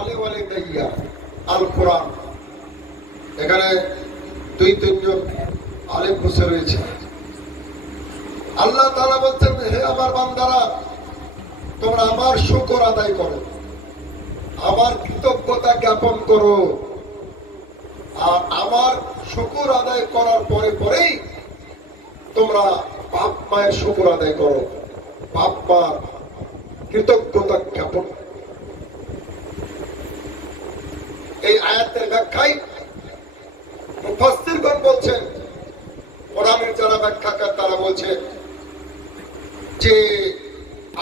ওয়ালে ওয়ালে দাইয়া আল কোরআন, এখানে 2-3 জন আলেম বসে রয়েছে। আল্লাহ তাআলা বলছেন, হে আমার বান্দারা, তোমরা আমার শুকর আদায় করো, আমার কৃতজ্ঞতা জ্ঞাপন করো, আর আমার শুকর আদায় করার পরে পরেই তোমরা বাপ মায়ের শুকর আদায় করো, বাপ মার কৃতজ্ঞতা জ্ঞাপন। এই আয়াতের ব্যাখ্যায় মুফাসসিরগণ বলছেন, কোরআনের যারা ব্যাখ্যাকার তারা বলছেন যে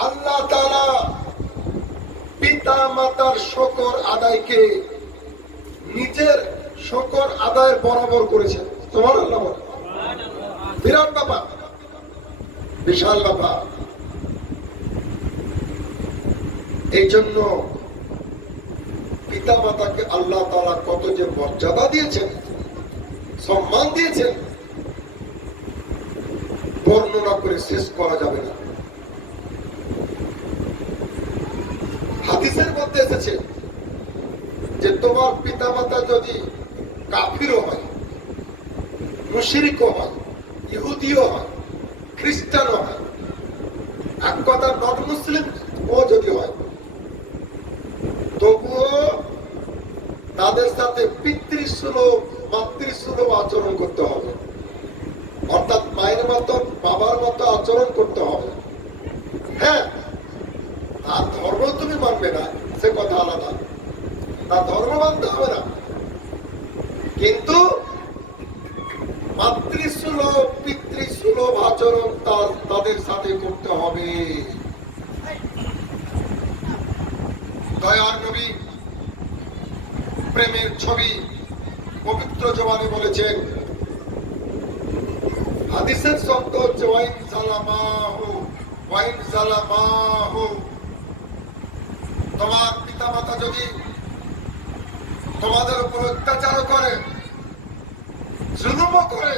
আল্লাহ তাআলা পিতা মাতার শুকর আদায়কে নিজের শুকর আদায়ের বরাবর করেছেন। সুবহানাল্লাহ, বিরাট ব্যাপার, বিশাল ব্যাপার। এই জন্য পিতা মাতাকে আল্লাহ তাআলা কত যে মর্যাদা দিয়েছেন, সম্মান দিয়েছেন, বর্ণনা করে শেষ করা যাবে না। হাদিসের মধ্যে এসেছে যে তোমার পিতা মাতা যদি কাফিরও হয়, মুশরিকও হয়, ইহুদিও হয়, খ্রিস্টানও হয়, এক কথা নন মুসলিম ও যদি হয়, তবুও তাদের সাথে পিতৃসুলভ মাতৃসুলভ আচরণ করতে হবে, অর্থাৎ মায়ের মতো বাবার মতো আচরণ করতে হবে। হ্যাঁ, তার ধর্ম তুমি মানবে না, সে কথা আলাদা, তার ধর্ম মানতে হবে না, কিন্তু মাতৃসুলভ পিতৃসুলভ আচরণ তাদের সাথে করতে হবে। দয়ার নবী প্রেমের ছবি পবিত্র জবানে বলেছেন, হাদিসের শব্দ হচ্ছে ওয়াইন সালামাহু, ওয়াইন সালামাহু। তোমার পিতা মাতা যদি তোমাদের উপর অত্যাচার করে, জুলুমও করে,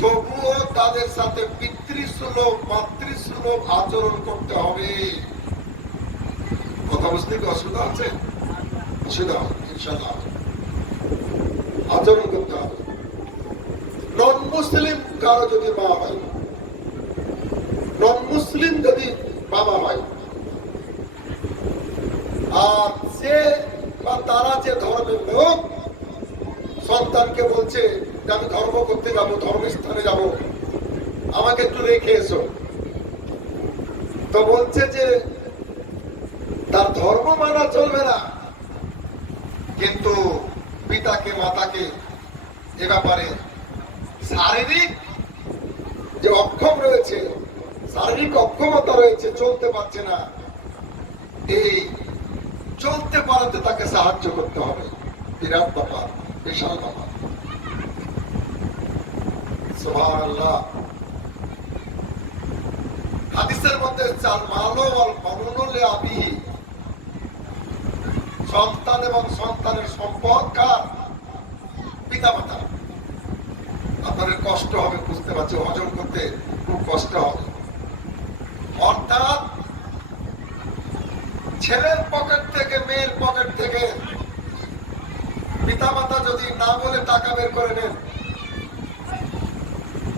তবুও তাদের সাথে পিতৃসুলভ মাতৃসুলভ আচরণ করতে হবে। কথা বুঝতে কি অসুবিধা আছে? অসুবিধা হবে, ইনশাআল্লাহ আচরণ করতে হবে। নন মুসলিম কারো যদি মা হয়, নন মুসলিম যদি বাবা হয়, আর সে বা তারা যে ধর্মের লোক সন্তানকে বলছে যে আমি ধর্ম করতে যাবো, ধর্মস্থানে যাব, আমাকে একটু রেখে এসো, তো বলছে যে তার ধর্ম মানা চলবে না, কিন্তু পিতাকে মাতাকে এ ব্যাপারে শারীরিক যে অক্ষম রয়েছে, শারীরিক অক্ষমতা রয়েছে, চলতে পারছে না, এই চলতে পারাতে তাকে সাহায্য করতে হবে। বিরাট ব্যাপার, বিশাল ব্যাপার। সুবহানাল্লাহ। হাদিসের মধ্যে চাল মালো ওয়াল বানুনু লিআবিহি, সন্তান এবং সন্তানের সম্পদ কার? পিতা মাতা। আপনাদের কষ্ট হবে, বুঝতে পারছি, হজম করতে খুব কষ্ট হবে। অর্থাৎ ছেলের পকেট থেকে, মেয়ের পকেট থেকে পিতা মাতা যদি না বলে টাকা বের করে নেন,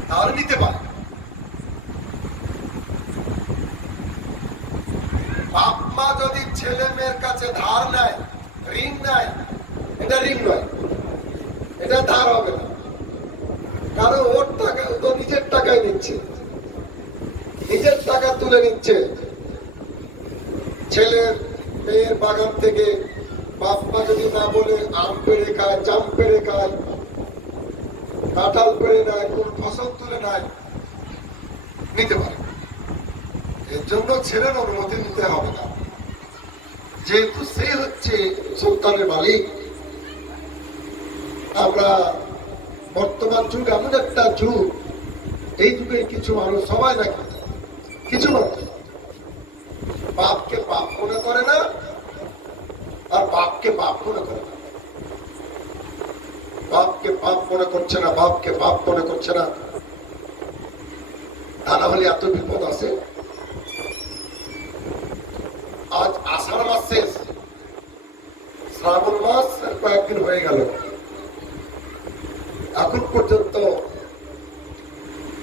তাহলে নিতে পারে। বাপ মা যদি ছেলে মেয়ের কাছে ধার নেয়, ঋণ নেয়, এটা ঋণ নয়, এটা ধার হবে না, কারণ ওর টাকা তো নিজের টাকায় নিচ্ছে, নিজের টাকা তুলে নিচ্ছে। ছেলের মেয়ের বাগান থেকে বাপ মা যদি না বলে আম পেড়ে খায়, জাম পেড়ে খায়, কাঁঠাল পেড়ে নেয়, কোন ফসল তুলে নেয়, নিতে পারে। এর জন্য ছেলের অনুমতি নিতে হবে না, যেহেতু সে হচ্ছে সন্তানের মালিক। আমরা বর্তমান যুগ এমন একটা যুগ, এই যুগে কিছু মানুষ, সবাই নাকি কিছু মানুষ বাপকে বাপ মনে করে না, আর বাপকে বাপ মনে করে না, বাপকে বাপ মনে করছে না, বাপকে বাপ মনে করছে না। তা না হলে এত বিপদ আছে। আজ আষাঢ় মাস শেষ, দিন হয়ে গেল, এখন পর্যন্ত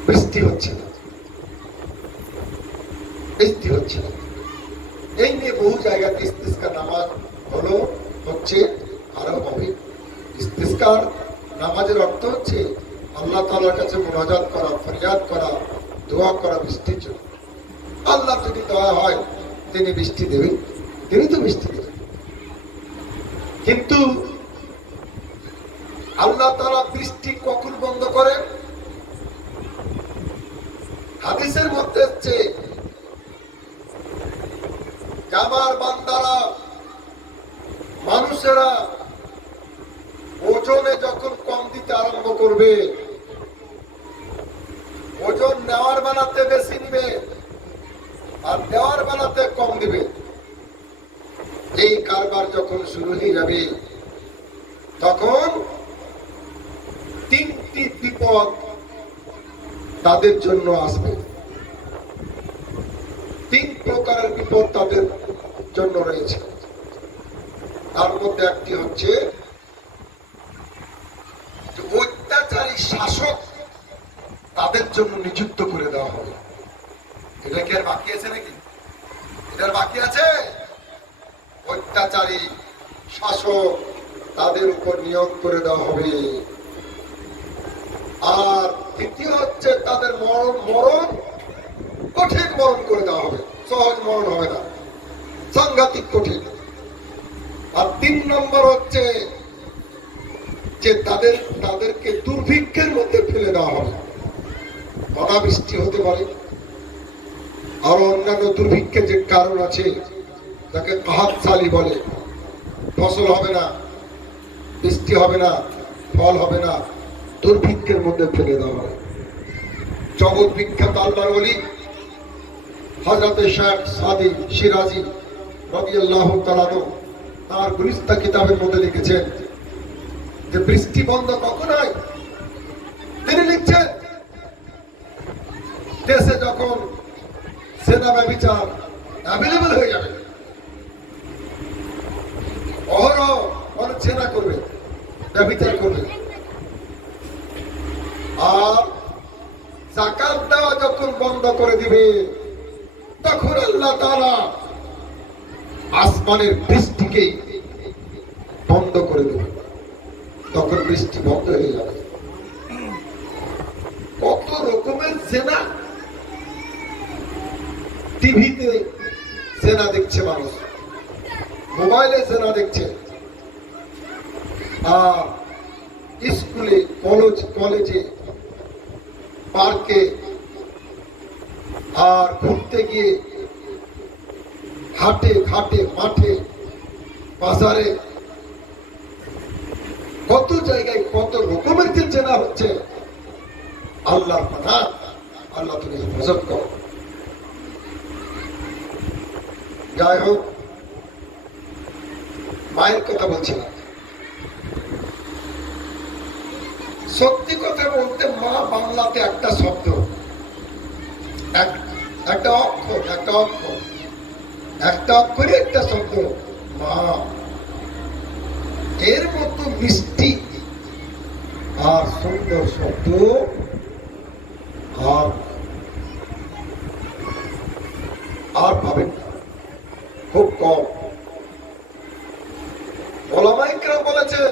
বৃষ্টি হচ্ছে না, বৃষ্টি হচ্ছে না। এই নিয়ে বহু জায়গাতে ইস্তিসকার নামাজ হলো, হচ্ছে, আরো হবে। ইস্তিসকার নামাজের অর্থ হচ্ছে আল্লাহ তাআলার কাছে মুনাজাত করা, ফরিয়াদ করা, দোয়া করা বৃষ্টির জন্য। আল্লাহ যদি দয়া হয় তিনি বৃষ্টি দেবেন, তিনি তো বৃষ্টি দেবেন। কিন্তু আল্লাহ তাআলা বৃষ্টি কখন বন্ধ করেন? হাদিসের মধ্যে হচ্ছে আমার বান্দারা, মানুষেরা ওজনে যখন কম দিতে আরম্ভ করবে, ওজন নেওয়ার বেলাতে বেশি নিবে আর দেওয়ার বেলাতে কম দিবে, এই কারবার যখন শুরু হয়ে যাবে তখন তিনটি বিপদ তাদের জন্য আসবে। তিন প্রকারের বিপদ তাদের জন্য রয়েছে। তার মধ্যে একটি হচ্ছে অত্যাচারী শাসক তাদের জন্য নিযুক্ত করে দেওয়া হবে। এটা কি আর বাকি আছে নাকি? এটার বাকি আছে? অত্যাচারী শাসক তাদের উপর নিয়োগ করে দেওয়া হবে। আর দ্বিতীয় হচ্ছে তাদের মরণ কঠিন মরণ করে দেওয়া হবে, সহজ মরণ হবে না, সাংঘাতিক কঠিন। আর 3 নম্বর হচ্ছে যে তাদেরকে দুর্ভিক্ষের মধ্যে ফেলে দেওয়া হবে। অনাবৃষ্টি হতে পারে, আরো অন্যান্য দুর্ভিক্ষের যে কারণ আছে তাকে কাহাতশালী বলে। ফসল হবে না, বৃষ্টি হবে না, ফল হবে না, দুর্ভিক্ষের মধ্যে ফেলে দেওয়া হবে। জগৎ বিখ্যাত আল্লাহর ওলি হযরত শেখ সাদি শিরাজি রাদিয়াল্লাহু তাআলা তার গুলিস্তা কিতাবের মধ্যে লিখেছেন যে বৃষ্টি বন্ধ কখন হয়? তিনি লিখছেন দেশে যখন সেনা ব্যভিচার অ্যাভেলেবল হয়ে যাবে, অহরহ অনেক সেনা করবে, ব্যভিচার করবে, আর যাকাত দেওয়া যখন বন্ধ করে দিবে তখন আল্লাহ তাআলা আসমানের বৃষ্টিকে বন্ধ করে দেবে, তখন বৃষ্টি বন্ধ হয়ে যাবে। কত রকমের সেনা, টিভিতে সেনা দেখছে মানুষ, মোবাইলে সেনা দেখছে, আর স্কুলে, কলেজে, পার্কে, আর ঘুরতে গিয়ে হাটে ঘাটে, মাঠে, বাজারে, কত জায়গায় কত রকমের যে চেনা হচ্ছে। আল্লাহর কথা, আল্লাহ তুমি হেফাজত করো। যাই হোক, মায়ের কথা বলছিলাম। সত্যি কথা বলতে মা বাংলাতে একটা শব্দ, একটা অক্ষর, একটা অক্ষরে একটা শব্দ মা। এর মতো মিষ্টি আর সুন্দর শব্দ আর পাবেন না, খুব কম। ওলামায়ে কেরাম বলেছেন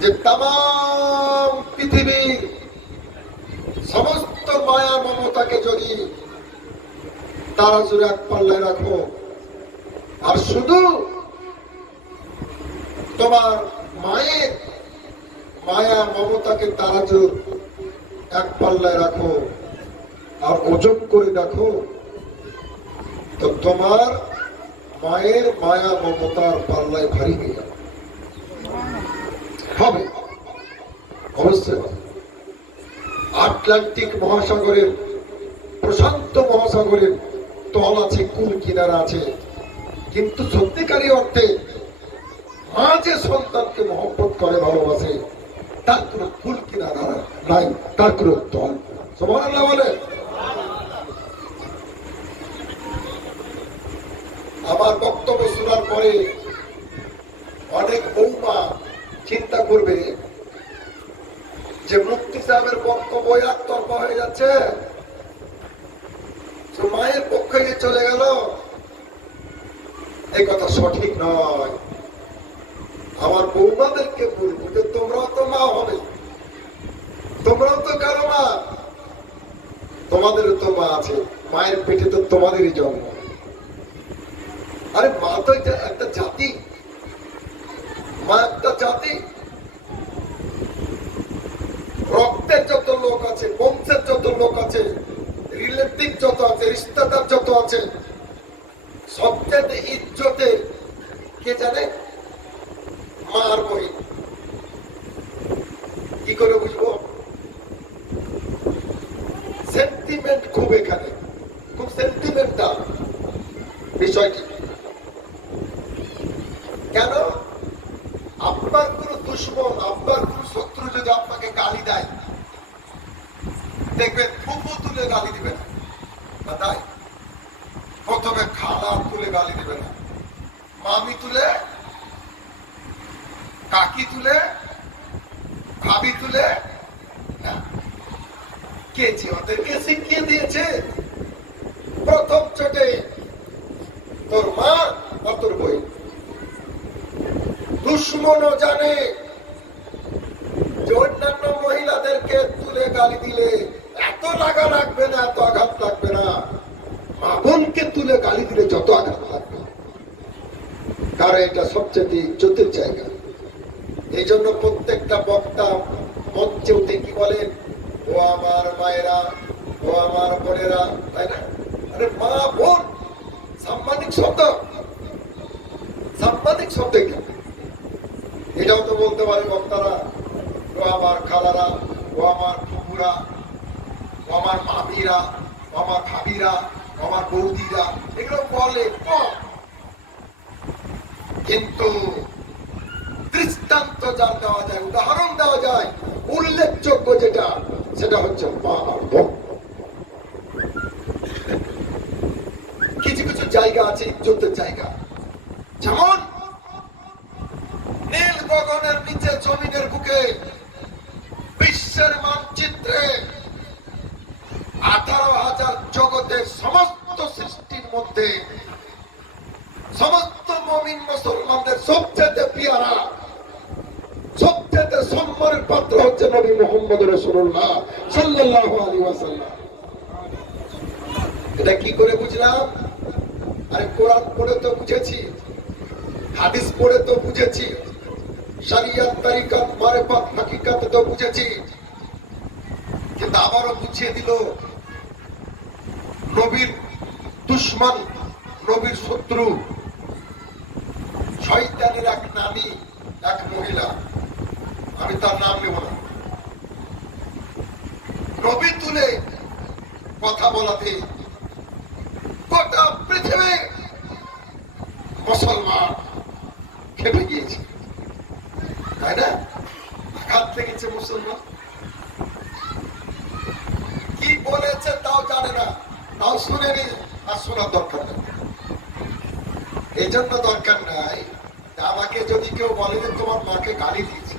যে তাম পৃথিবীর সমস্ত মায়া মমতাকে যদি তারা জুড়ে এক পাল্লায় রাখো, আর শুধু তোমার মায়ের মায়া মমতাকে তারা জোর এক পাল্লায় রাখো আর ওজন করে দেখো, তো তোমার মায়ের মায়া মমতার পাল্লায় ভারী হয়ে যাবে, হবে, অবশ্যই। আটলান্টিক মহাসাগরের, প্রশান্ত মহাসাগরের তল আছে, কুল কিনারা আছে, কিন্তু সত্যিকারী অর্থে মা যে সন্তানকে মহব্বত করে, ভালোবাসে, তার কোন কুল কিনারা নাই, তার কোন তল। সুবহানাল্লাহ বলে। আমার বক্তব্য শোনার পরে অনেক বৌমা চিন্তা করবে যে মুফতি সাহেবের বক্তব্য একতরফা হয়ে যাচ্ছে, তো মায়ের পক্ষে যে চলে গেল, এই কথা সঠিক নয়। আমার বৌমাদেরকে বলবো যে তোমরাও তো মা হবে, তোমরাও তো কারো মা, তোমাদেরও তো মা আছে, মায়ের পেটে তো তোমাদেরই জন্ম। আরে মা তো একটা জাতি, মা একটা জাতি। রক্তের যত লোক আছে, বংশের যত লোক আছে, রিলেটিভ যত আছে, রিশতেদার যত আছে, সবচেয়ে ইজ্জতে কে জানে? মা আর বহিন। কি করে বুঝবো? সেন্টিমেন্ট খুব, এখানে খুব সেন্টিমেন্টাল বিষয়টি। কেন? আপনার কোন দুশ্মন, আপনার কোন শত্রু যদি আপনাকে গালি দেয়, দেখবেন ফুফু তুলে গালি দিবে না, তাই প্রথমে খালা তুলে গালি দিবে না, মামি তুলে, কাকি তুলে, ভাবি তুলে। কে যে ওদেরকে শিখিয়ে দিয়েছে? প্রথম চোটে তোর মা আর তোর বই। দুশ্মনও জানে যে অন্যান্য মহিলাদেরকে তুলে গালি দিলে এত লাগা লাগবে না, এত আঘাত লাগবে না, মা বোনকে তুলে গালি দিলে যত আঘাত লাগবে। কারণ এটা সবচেয়ে ইজ্জতের জায়গা। এই জন্য প্রত্যেকটা বক্তা মঞ্চে উঠে কি বলেন? ও আমার মায়েরা, ও আমার বোনেরা, তাই না? আরে মা বোন সাম্মানিক শব্দ, সাম্মানিক শব্দ। এটাও তো বলতে পারে বক্তারা, ও আমার খালারা, ও আমার ফুপুরা, ও আমার মামিরা, ও আমার ভাবিরা, ও আমার বৌদিরা, এগুলো বলে কম। কিন্তু দৃষ্টান্ত যার দেওয়া যায়, উদাহরণ দেওয়া যায়, উল্লেখযোগ্য যেটা, সেটা হচ্ছে মা আর বোন। কিছু কিছু জায়গা আছে ইজ্জতের জায়গা, যেমন নীল গগনের নিচে জমিনের বুকে বিশ্বের মানচিত্রে 18,000 জগতের সমস্ত সৃষ্টির মধ্যে সমস্ত মুমিন মুসলমানদের সবচেয়ে পিয়ারা, সবচেয়ে সম্মানের পাত্র হচ্ছে নবী মুহাম্মদ রাসূলুল্লাহ সাল্লাল্লাহু আলাইহি ওয়াসাল্লাম। এটা কি করে বুঝলাম? আরে কোরআন পড়ে তো বুঝেছি, হাদিস পড়ে তো বুঝেছি, শরিয়ত তরিকত মারিফত হাকিকত তো বুঝেছি, কিন্তু আবারও বুঝিয়ে দিল নবীর দুশমন, নবীর শত্রু, শয়তানের এক নারী, এক মহিলা, আমি তার নাম নেব না, নবী তুলে কথা বলাতে গোটা পৃথিবী মুসলমান খেপে গিয়েছে, তাই না? আঘাত লেগেছে মুসলমান। কি বলেছে তাও জানে না, তাও শুনেনি, আর শোনার দরকার নেই। এই জন্য দরকার নাই আমাকে যদি কেউ বলে যে তোমার মাকে গালি দিয়েছে,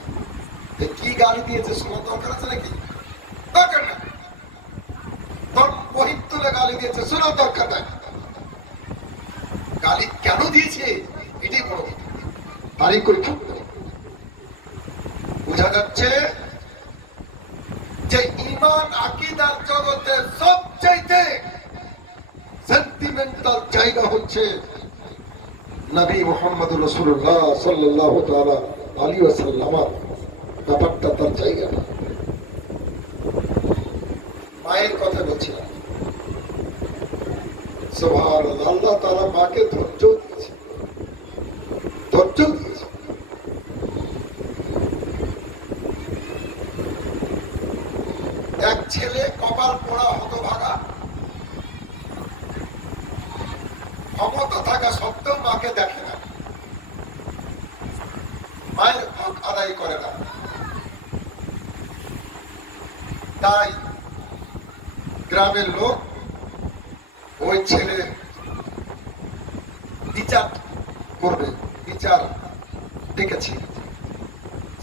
কি গালি দিয়েছে শোনার দরকার আছে নাকি? দরকার নাই। তোর বহিন তুলে গালি দিয়েছে, শোনার দরকার নাই। গালি কেন দিয়েছে এটাই বড় কথা, তারই করে থাকবে। বোঝা যাচ্ছে যে ঈমান আকীদার জগতে সবচাইতে সেন্টিমেন্টাল জায়গা হচ্ছে নবী মুহাম্মদ রাসূলুল্লাহ সাল্লাল্লাহু তাআলা আলাইহি ওয়াসাল্লাম। ব্যাপারটা তার জায়গা। মায়ের কথা বলছিলাম, সুবহানাল্লাহ, আল্লাহ তাআলা মাকে ধৈর্য দিয়েছে, ধৈর্য দিয়েছে। এক ছেলে কপাল পোড়া হতভাগা, ক্ষমতা থাকা সত্ত্বেও মাকে দেখে না, মায়ের হক আদায় করে না। তাই গ্রামের লোক ওই ছেলে বিচার করবে, বিচার দেখেছি,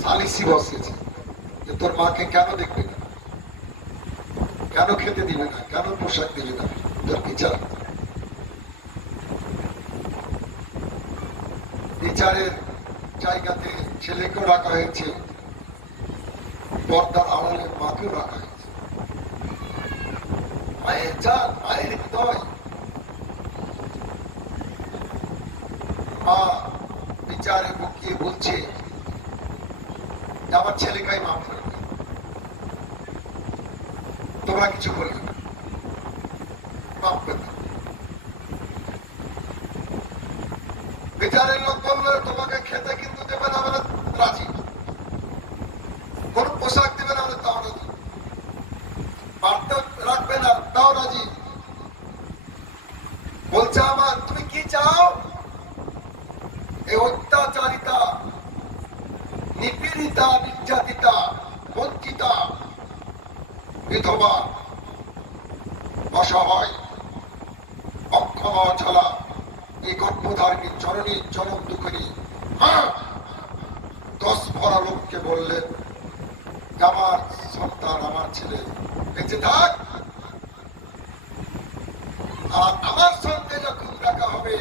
সালিসি বসেছে যে তোর মাকে কেন দেখবে না, কেন খেতে দিবে না, কেন পোশাক দিবে না, তোর বিচার। বিচারের জায়গাতে ছেলেকেও রাখা হয়েছে, পর্দার আড়ালে মাকেও রাখা হয়েছে। মায়ের জান, মায়ের হৃদয়। মা বিচারে বকিয়ে বলছে আমার ছেলেকাই মাফ করবে, তোমরা কিছু করবে না, মাফ করবে। বিচারের লোক বললো তোমাকে খেতে কিন্তু দেবে না, আমরা রাজি। কোন পোশাক দেবে না, আমরা তাও রাজি। বার্তা রাখবে না, তাও রাজি। বলছে আমার তুমি কি চাও? এই অত্যাচারিতা, নিপীড়িতা, নির্যাতিতা, বঞ্চিতা, বিধবা, অসহায়, অক্ষমা ছাড়া এই গর্ভধারিণী জননী জনম দুঃখিনী হ্যাঁ 10 ভরা লোককে বললেন আমার সন্তান, আমার ছেলে বেঁচে থাক, আর আমার সঙ্গে যখন দেখা হবে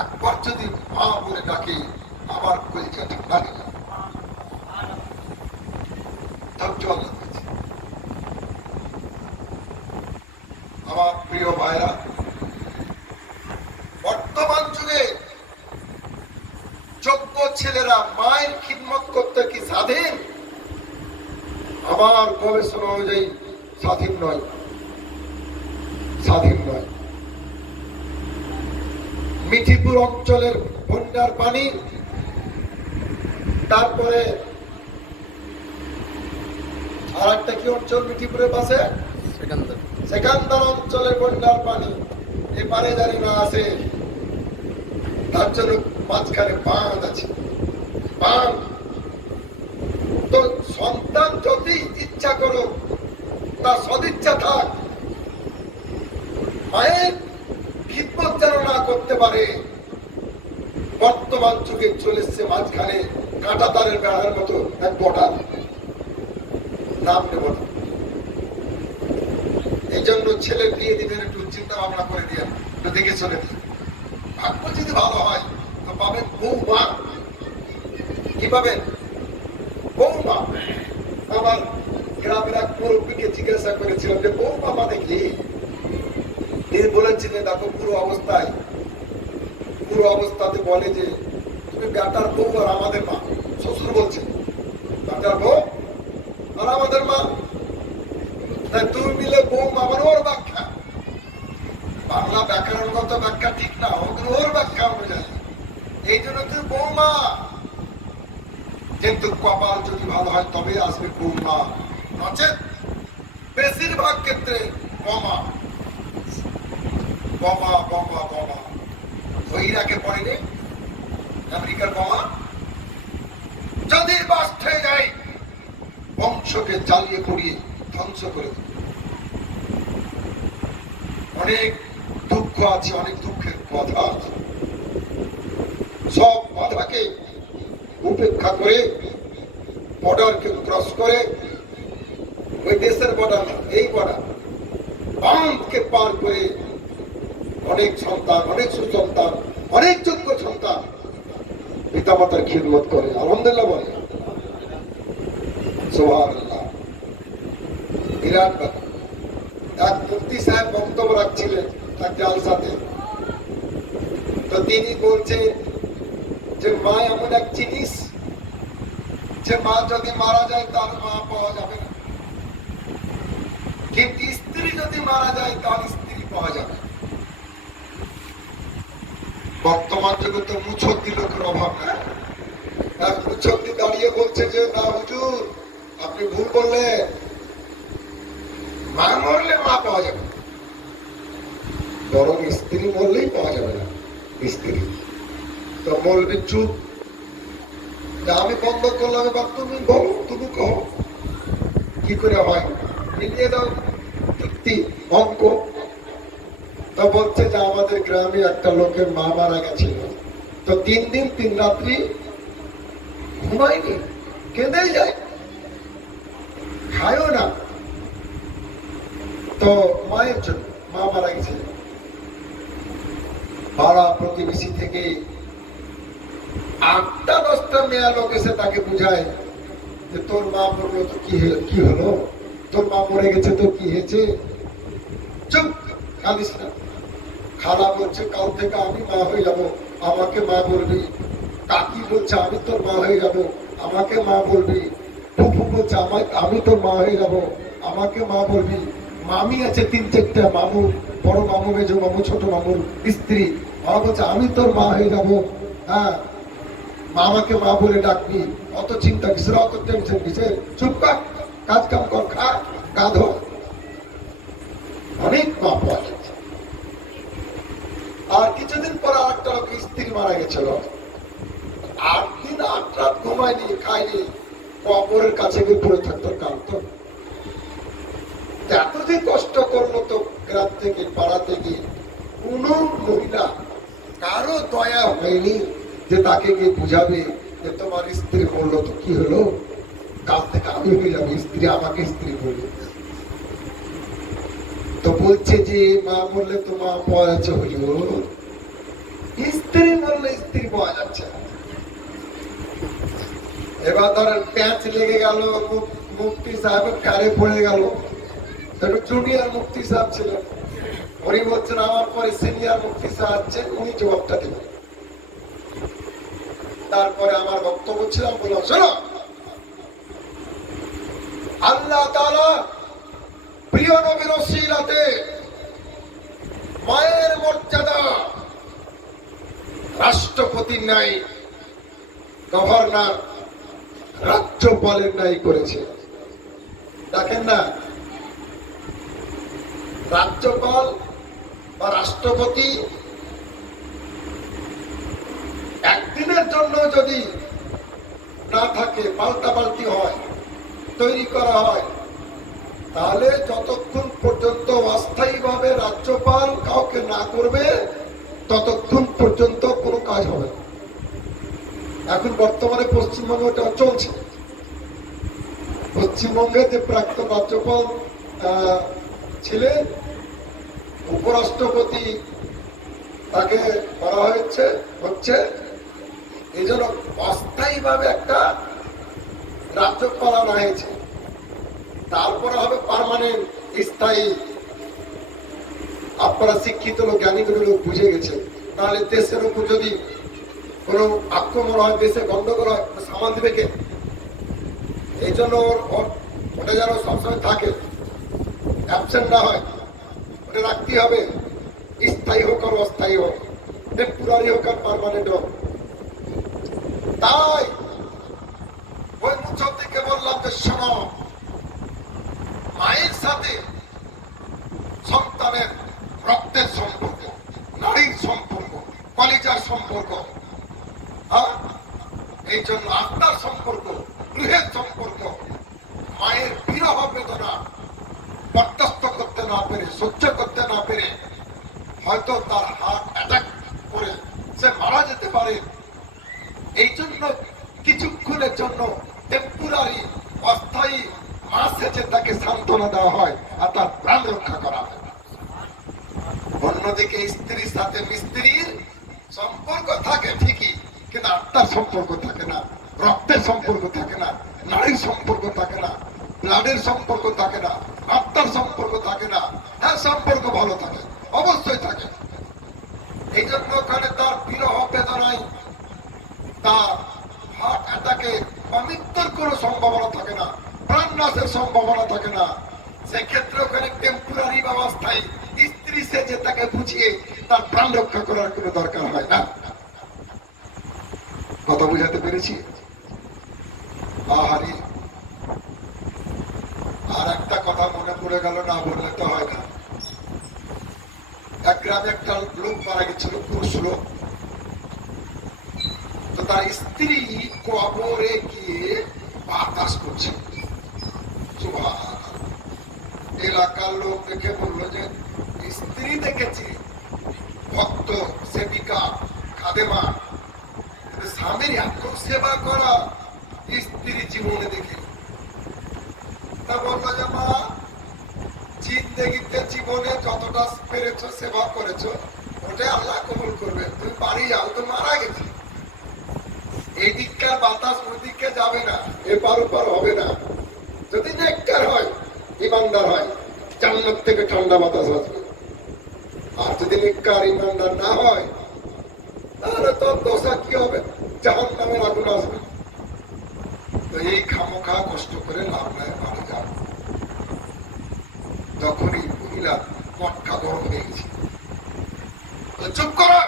একবার যদি মা বলে ডাকে আমার কলিজা ঠান্ডা নেই। আমার প্রিয় ভাইরা, বর্তমান যুগে যোগ্য ছেলেরা মায়ের খিদমত করতে কি স্বাধীন? আমার গবেষণা অনুযায়ী স্বাধীন নয়, স্বাধীন নয়। মিঠিপুর অঞ্চলের বন্যার পানি, তারপরে আর একটা কি অঞ্চল মিঠিপুরের পাশে, সেকান্দার অঞ্চলের বন্যার পানি এপারে জানি না আসে, তার জন্য মাঝখানে বাঁধ আছে। বাঁধ তো সন্তান যদি ইচ্ছা করো, তার সদিচ্ছা থাক, মায়ের খিদমত যেন না করতে পারে। বর্তমান যুগে চলে এসছে মাঝখানে কাঁটা তারের বেড়ার মতো এক বটা, নাম নেব না। এই জন্য ছেলে বিয়ে দিবেন একটু চিন্তা ভাবনা করে দিয়ে একটু দেখে শুনে দিন। ভাগ্য যদি ভালো হয় তো পাবেন বৌমা। কি পাবেন? বৌমা। আমার গ্রামের এক মুরব্বীকে জিজ্ঞাসা করেছিলাম যে বৌমা মানে কি? তিনি বলেছিলেন দেখো পুরো অবস্থাতে বলে যে তুমি বেটার বউ আর আমাদের মা। শ্বশুর বলছে বেটার বউ আর আমাদের মা, তাই তুমি মিলে বৌমা। মানে ওর ব্যাখ্যা, বাংলা ব্যাকরণগত ব্যাখ্যা ঠিক না, ওর ব্যাখ্যা অনুযায়ী এই জন্য তুমি বৌমা। কিন্তু কপাল যদি ভালো হয় তবে আসবে বৌমা, নচেত বেশিরভাগ ক্ষেত্রে বোমা বোমা বোমা বোমা। ওই ইরাকে পড়েনি আমেরিকার বোমা, যদি বাস্ট হয়ে যায় বংশকে জ্বালিয়ে পড়িয়ে ধ্বংস করে দেবে। অনেক দুঃখ আছে, অনেক দুঃখের কথা আছে। সব বাধাকে উপেক্ষা করে বর্ডারকে ক্রস করে, ওই দেশের বর্ডার না, এই বর্ডার বাঁধকে পার করে অনেক সন্তান, অনেক সুসন্তান, অনেক যোগ্য সন্তান পিতামাতার খিদমত করে। আলহামদুলিল্লাহ বলে সুবহানাল্লাহ। বিরাট ব্যাপার। এক মুফতি সাহেব বক্তব্য রাখছিলেন এক জালসাতে, তো তিনি বলছেন যে মা এমন এক জিনিস যে মা যদি মারা যায় তার মা পাওয়া যাবে না, কিন্তু স্ত্রী যদি মারা যায় তার স্ত্রী পাওয়া যাবে। বর্তমান যুগে তো মুছদ্দি লোকের অভাব না। এক মুছদ্দি দাঁড়িয়ে বলছে যে না হুজুর আপনি ভুল করলেন, মা মরলে মা পাওয়া যাবে, বরং স্ত্রী মরলেই পাওয়া যাবে না। স্ত্রী তো মরবে চুপ, আমি বন্ধ করলাম, এবার তুমি বলো, তুমি কহ কি করে হয়, মিলিয়ে দাও যুক্তি অঙ্ক। তো বলছে যে আমাদের গ্রামে একটা লোকের মা মারা গেছিল, তো 3 দিন 3 রাত্রি ঘুমায়নি, কেঁদেই যায়, খায়ও না। তো মায়ের জন্য, মা মারা গেছে, পাড়া প্রতিবেশী থেকে 8-10টা মেয়া লোক এসে তাকে বুঝায় যে তোর মা মরলো তো কি হলো, তোর মা মরে গেছে তো কি হয়েছে, চুপ, কাঁদিস না। খালা বলছে কাল থেকে আমি মা হয়ে যাব, আমাকে মা বলবি। কাকি বলছে আমি তোর মা হয়ে যাব, আমাকে মা বলবি। ফুফু বলছে আমি তোর মা হয়ে যাব, আমাকে মা বলবি। মামি আছে 3-4টা, মামু, বড় মামু, মেজো মামু, ছোট মামুর স্ত্রী, মা বলছে আমি তোর মা হয়ে যাব। হ্যাঁ, মামাকে মা বলে ডাকবি, অত চিন্তা কিসের, অত টেনশন কিসের, চুপ কর, কাজ কাম কর, খা, গা ধো। অনেক মা পাওয়া যাচ্ছে। আর কিছুদিন পর আরেকটা লোক স্ত্রী মারা গেছিল, 8 দিন 8 রাত ঘুমায়নি, খায়নি, কবরের কাছে গিয়ে পড়ে থাকতো, কাঁদতো। এতদিন কষ্ট করলো, তো গ্রাম থেকে, পাড়া থেকে কোন মহিলা কারো দয়া হয়নি যে তাকে গিয়ে বুঝাবে যে তোমার স্ত্রী বললো তো কি হলো, কাল থেকে আমি হয়ে যাবো স্ত্রী, আমাকে স্ত্রী বলবে। তো বলছে যে মা বললে তো মা পাওয়া যাচ্ছে, হুজুর স্ত্রী বললে স্ত্রী পাওয়া যাচ্ছে না। এবার ধরেন প্যাঁচ লেগে গেল, মুফতি সাহেবের কারে পড়ে গেল, জুনিয়র মুফতি সাহেব ছিলেন, উনি বলছেন আমার পরে সিনিয়র মুফতি সাহেব আছেন, উনি জবাবটা দেবেন। তারপরে আমার বক্তব্য ছিলাম, বললাম শোনো, আল্লাহ তাআলা প্রিয় নবীর ওসিলাতে মায়ের মর্যাদা রাষ্ট্রপতির ন্যায়, গভর্নর, রাজ্যপালের ন্যায় করেছে। দেখেন না, রাজ্যপাল বা রাষ্ট্রপতি একদিনের জন্য যদি না থাকে, পাল্টাপাল্টি হয়, তৈরি করা হয়, তাহলে যতক্ষণ পর্যন্ত অস্থায়ীভাবে রাজ্যপাল কাউকে না করবে ততক্ষণ পর্যন্ত কোনো কাজ হবে না। এখন বর্তমানে পশ্চিমবঙ্গে ওটা চলছে। পশ্চিমবঙ্গে যে প্রাক্তন রাজ্যপাল ছিলেন, উপরাষ্ট্রপতি তাকে করা হচ্ছে এই জন্য অস্থায়ীভাবে একটা রাজ্যপাল আনা হয়েছে, তারপরে হবে পার্মানেন্ট, স্থায়ী। আপনারা শিক্ষিত লোক, জ্ঞানীগুলো লোক বুঝে গেছে, তাহলে দেশের উপর যদি কোনো আক্রমণ হয়, দেশে গন্ডগোল হয়, সামাল দিবে কে? এই জন্য ওটা যেন সবসময় থাকে, অ্যাবসেন্ট না হয়, ওটা রাখতে হবে, স্থায়ী হোক আর অস্থায়ী হোক, টেম্পোরারি হোক আর পার্মানেন্ট হোক। তাই ওই মুসলমানকে বললাম যে শোনো, মায়ের সাথে সন্তানের রক্তের সম্পর্ক, নারীর সম্পর্ক, কলিজার সম্পর্ক, এই জন্য আত্মার সম্পর্ক, গৃহের সম্পর্ক। মায়ের বিরহ বেদনা বরদাস্ত করতে না পেরে, সহ্য করতে না পেরে হয়তো তার হার্ট অ্যাটাক করে সে মারা যেতে পারে। এই জন্য কিছুক্ষণের জন্য টেম্পোরারি, অস্থায়ী মা সেজে তাকে সান্ত্বনা দেওয়া হয় আর তার প্রাণ রক্ষা করা হয়। অন্যদিকে স্ত্রীর সাথে মিস্ত্রির সম্পর্ক থাকে ঠিকই, কিন্তু আত্মার সম্পর্ক থাকে না, রক্তের সম্পর্ক থাকে না, নারীর সম্পর্ক থাকে না, ব্লাডের সম্পর্ক থাকে না, আত্মার সম্পর্ক থাকে না। হ্যাঁ, সম্পর্ক ভালো থাকে, অবশ্যই থাকে। এই জন্য ওখানে তার বিরহ বেদনায়, তার হার্ট অ্যাটাকে বা মৃত্যুর কোনো সম্ভাবনা থাকে না, প্রাণ নাশের সম্ভাবনা থাকে না। সেক্ষেত্রে ওখানে টেম্পোরারি বা অস্থায়ী স্ত্রী সেজে তাকে বুঝিয়ে তার প্রাণ রক্ষা করার কোনো দরকার হয় না। কথা বুঝাতে পেরেছি? আহারি, আর একটা কথা মনে পড়ে গেল, না বললে তো হয় না। এক গ্রামে একটা লোক মারা গেছিল, পুরুষ লোক। তো তার স্ত্রী কবরে গিয়ে বাতাস করছে। এলাকার লোক দেখে বললো যে স্ত্রী দেখেছি, ভক্ত, সেবিকা, খাদেমা, স্বামীর এত সেবা করা স্ত্রী জীবনে দেখি। তা বললো যে মা, জিন্দেগিতে জীবনে যতটা পেরেছো সেবা করেছো ওটাই আল্লাহ কবুল করবে, তুমি বাড়ি যাও, তো মারা গেছি। এই দিককার বাতাস ওই দিকে যাবে না, এপার ওপার হবে না। যদি নেককার হয়, ইমানদার হয়, জান্নাত থেকে ঠান্ডা বাতাস আসবে। আর যদি নেককার ইমানদার না হয়, তাহলে তো দশা কি হবে, জাহান্নামের আগুন আসবে। তো এই খামোখা কষ্ট করে লাভ নাই, বাড়ি যাও। তখনই মহিলা মটকা গরম হয়ে গেছে, চুপ করো,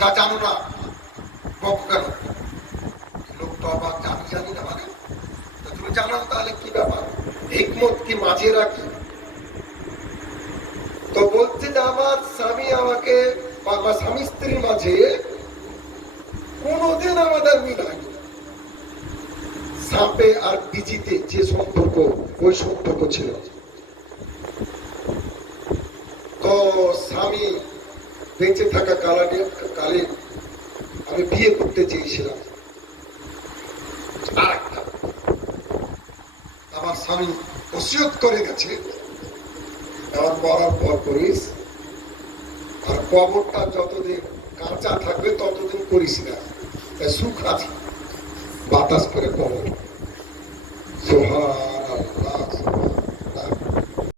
তা জানো না, বকো কেন? লোক তো আবার জানি না, মানে তুমি জানো তাহলে কি ব্যাপার, হিকমত কি মাঝে রাখি? তো বলছে যে আমার স্বামী আমাকে, বা স্বামী স্ত্রীর মাঝে কোনদিন আমাদের মিল হয়নি। সাপে আর বিচিতে যে সম্পর্ক, ওই সম্পর্ক ছিল। তো স্বামী বেঁচে থাকা কালে আমি বিয়ে করতে চেয়েছিলাম আর একটা। আমার স্বামী ওসিয়ত করে গেছে, আমার মরার পর করিস, আর কবরটা যতদিন কাঁচা থাকবে ততদিন করিস না, সুখ আছে, বাতাস করে কবর। সোহান